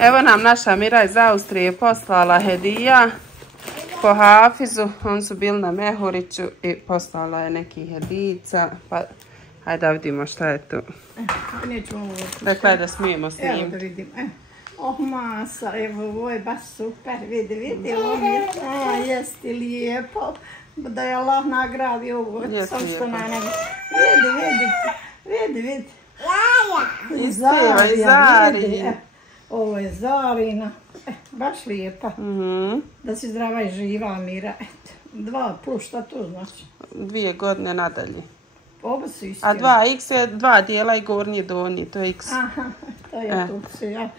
Evo nam naša Mira iz Austrije poslala hedija po Hafizu. Oni su bili na Mehuriću i poslala je neki hedijica. Pa hajde da vidimo šta je tu. Dakle da smijemo s njim. Evo da vidim. Masa, evo ovo je baš super. Vidi, ovo je. Jesti lijepo. Da je Allah nagradi ovo. Vidi. Zarija. Ovo je Zarina. Baš lijepa. Da si zdrava i živa, Mira. 2 plus, šta to znači? 2 godine nadalje. Ovo su istina. A 2x je 2 dijela i gornji donji, to je x. Aha, to je tu se ja.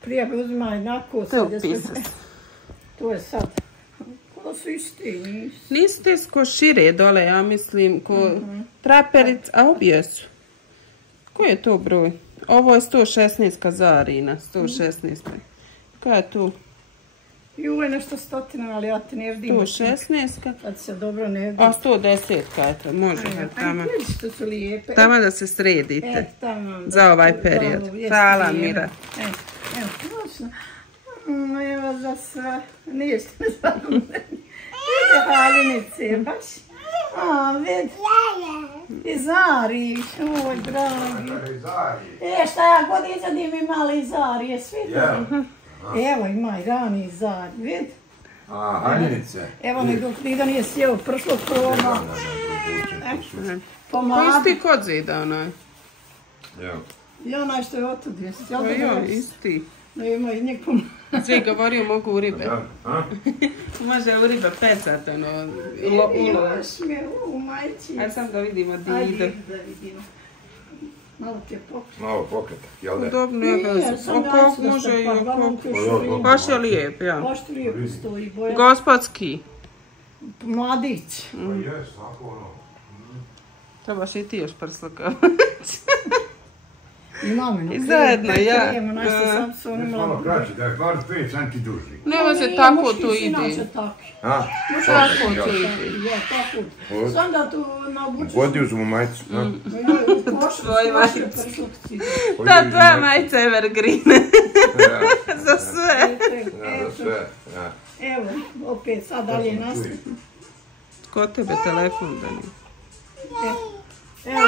Prije bi uzimala jednako. To je sad. Ovo su isti, nisu. Nisu te ko šire dole, ja mislim, ko traperic, a obje su. Koji je to broj? Ovo je 116 Zarina, 116. Koja je tu? Ju je nešto stotina, ali ja ti ne vidim. 116. Kad se dobro ne vidim. A 110 je to, može. Tamo. Što su lijepe. Tamo da se sredite. Za ovaj period. Hvala, Mira. Evo, prošlo. Evo za sve. Nije što me svakom. Vidi haljinice, baš. Vidi. I Zari, oj, dragi. Šta ja god izadim imali i Zarije, svi to. Evo ima i rani Zari, vidi. Haljinice. Evo Nido nije sjeo pršlo proba. Isti kod zida onaj. I onaj što je otud, jesi? Isti. Da ima i njeg pomagati. Svi govorio mogu u ribe. Može u ribe pecat, ono, ulov. Imaš me u majči. Ajde sam da vidimo di ide. Ajde da vidimo. Malo ti je pokret. Malo pokretak, jel da? Dobro, oko može i oko. Baš je lijep, ja. Baš lijepo stoji. Gospodski. Mladić. Jes, tako ono. Trebaš i ti još prslaka. Imamo i zajedno, ja. Malo kraći, da je bar 5 centi duži. Nema se tako tu ide. Tako tu ide. Ja, tako. Sam da tu naobučiš. Vodio sam u majicu. Tvoj majicu. Ta tvoja majica Evergreen. Za sve. Za sve, ja. Evo, opet sad dalje nastavi. Kod tebe telefon da nije. Evo,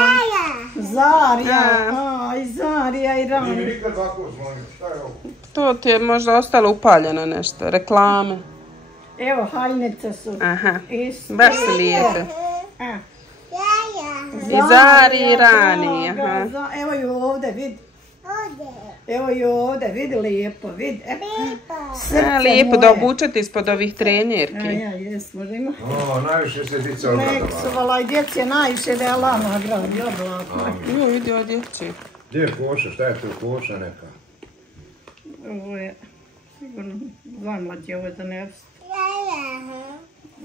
Zarija i Rani. Nije mi nikad ovako zvonio, šta je ovo? To ti je možda ostalo upaljeno nešto, reklame. Evo, haljnice su. Aha, baš su lijepe. I Zari i Rani, aha. Evo ju ovdje, vidi. Evo ju ovdje, vidi lijepo, vidi. Lijepo da obučete ispod ovih trenjerki. Ja, jes, možda ima. Najviše se djeca obradovala. Leksovala i djeci je najviše da je Allah nagradi, oblako. Jo, vidi o djeci. Gdje je koša, šta je to koša neka? Ovo je sigurno dva mlađe, ovo je za nevst.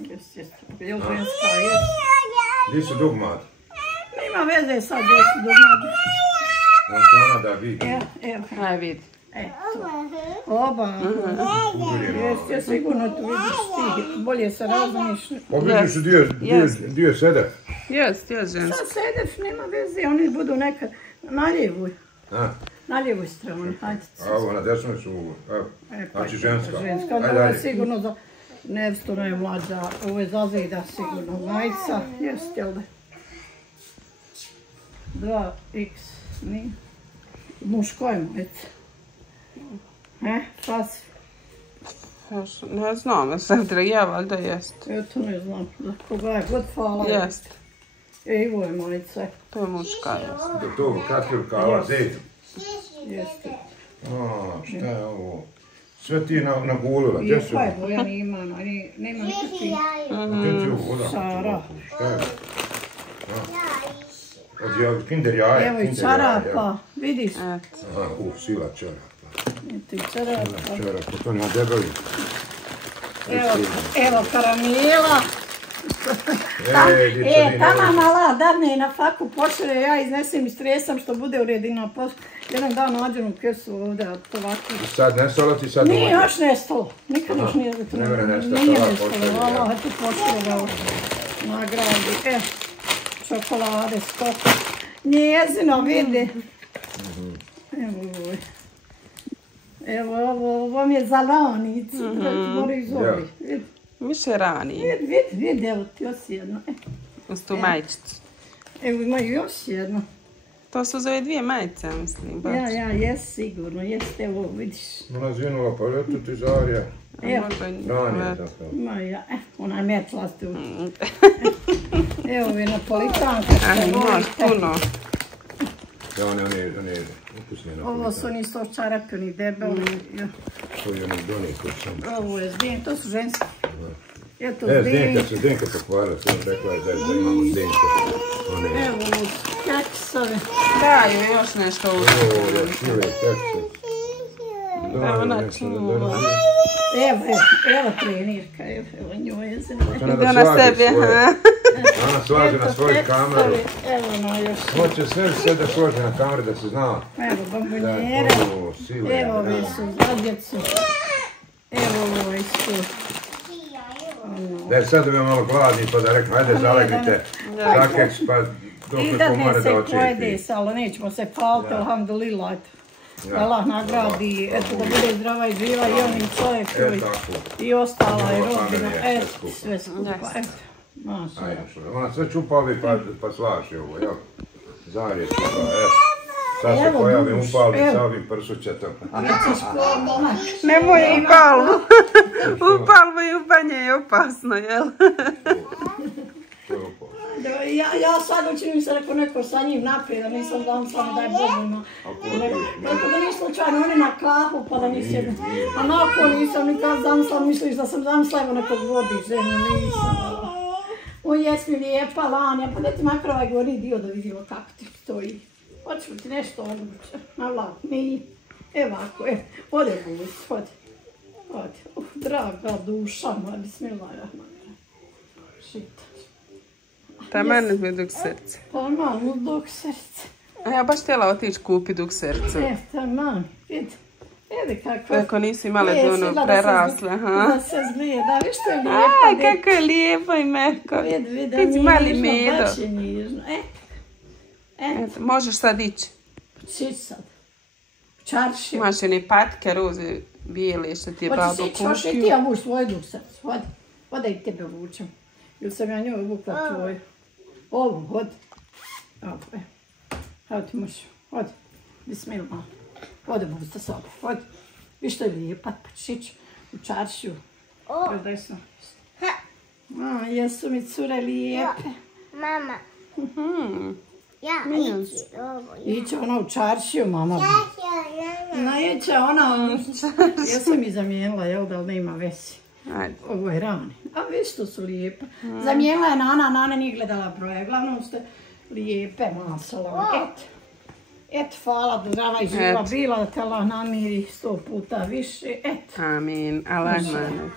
Jes, je li ženska, jes. Gdje su dugmad? Nema veze sad gdje su dugmad. Možete ona da vidi. Evo. Aj, vidi. Oba. Jeste sigurno tu vidiš ti. Bolje se razmišljaš. Vidiš dio sedef? Jest ženska. Sad sedef, nema veze, oni budu nekad na lijevoj strani. Ovo, na desnoj su ovo. Znači ženska. Ženska, ovo je sigurno za nevstona je mlađa. Ovo je za zida sigurno majica. Jest, jel da? 2x, nije. Muško je majica. Pas. Ne znam, ja valjda jest. Eto ne znam, za koga je god hvala. Jest. Evo je majica. To je muška, jest. Do toga kratki rukava, zejtu. Jeste. Šta je ovo? Sve ti nagulila, gdje su? Lijepa je boja, nema nikakvih. Šara. Šta je? Od kinder jaja. Evo i čarapa, vidiš? Sila čarapa. Eto i čarapa. Čarapa, to nema debeli. Evo karamela. Tama mala dadne na faku počere, ja iznesem i stresam što bude u redina. Jedan dan nađem u kesu ovdje, ovako. Sad nestalo ti sad nije još nestalo. Nikad još nije nestalo. Ne mre nestalo. Nije nestalo, Allah ti počere da nagradi. Čokolade, stoko. Njezino, vidi. Evo ovo. Evo, ovo mi je za lanicu. Moraju zori. Više ranije. Vidi, evo ti još jedno. Uz tu majičicu. Evo imaju još jedno. To su za ove dvije majice, mislim. Ja, jes sigurno, jeste, evo vidiš. Mlazinova, pa eto ti Zarija. Evo. Ranije zapravo. Ma ja, ona je metlaste. Evo je napolitanka. Može puno. Ja, one ukusne napolitanke. Ovo su oni sto čarapeni, debeli. To je oni doni koji sam. Ovo je Zdenka, to su ženski. Eto Zdenka pokvarila, sam rekla je da imamo Zdenka. Evo, keksove. Daju još nešto u Šile, kekse. Evo na čuva. Evo trenirka, evo njoj je zemlje. Ide na sebi, ha? Ona slaže na svoju kameru. Evo na još. Hoće sve da slože na kameru da se zna. Evo bombonjere. Evo ove su za djecu. Evo ovo su. Da je sad bio malo gladni pa da rekao, ajde zalegnite za keks pa dok pomore da očepi. Pojede se, ali nećemo se hvaliti, alhamdulillah. Allah nagradi, eto da bude zdrava i živa i onim čovjeku i ostala je rodina, eto sve skupa, eto. Ona sve čupavi pa slaši ovo, jel? Zarije čupa, eto. Sad se pojavi upalni sa ovim prsućetom. Nemoj u palmu. U palmu i u banje je opasno, jel? Ja sad učinim se rekao neko sa njim naprijed, da nisam dan samo daj Bogu. Rekao da nisam slučajno oni na kafu pa da nisi jedno. A nakon nisam nikad zamisla, misliš da sam zamisla evo nekog vodiš, ženu nisam. O jes mi lijepa lanja, pa da ti makar ovaj gornji dio da vidimo kako ti stoji. Hoćemo ti nešto odluče, na vlak, nije. Evo ako, ode bus, ode. Draga duša moja, bismillahirrahmanirrahim. Šita. Taman mi dug srce. Taman, dug srce. A ja baš htjela otići kupi dug srcu. Taman, vidi kako. Ako nisi imala dunu prerasle, ha? Da se zgleda, viš što je lijepa. Aj, kako je lijepo i mehko. Vidi, ti si mali medo. Baš je nježno, Eto, možeš sad ići. Čić sad. Čaršiju. Imaš i ni patke, roze, bijele, što ti je babo kušio. Hoćeš i ti ja vuš svoj dug srcu, hodi i tebe vučem. Ili sam ja njoj vukla tvoj. Ovo, hodi. Hodi muš, hodi. Bismillah. Hodi busta soba, hodi. Viš što je lijepat, pa ćeš ići u čaršiju. Predaj sam. Jesu mi cure lijepe. Mama. Ja, ići ovo. Iće ona u čaršiju, mama. Iće ona u čaršiju. Jesam mi zamijenila, jel da li nema vesi. Ovo je rani. A viš što su lijepe. Zamijenila je Nana nije gledala broje. Glavnom ste lijepe, masalo. Et, hvala, zdrava i živa bila da te Allah namiri 100 puta više. Et. Amin. Allah manu.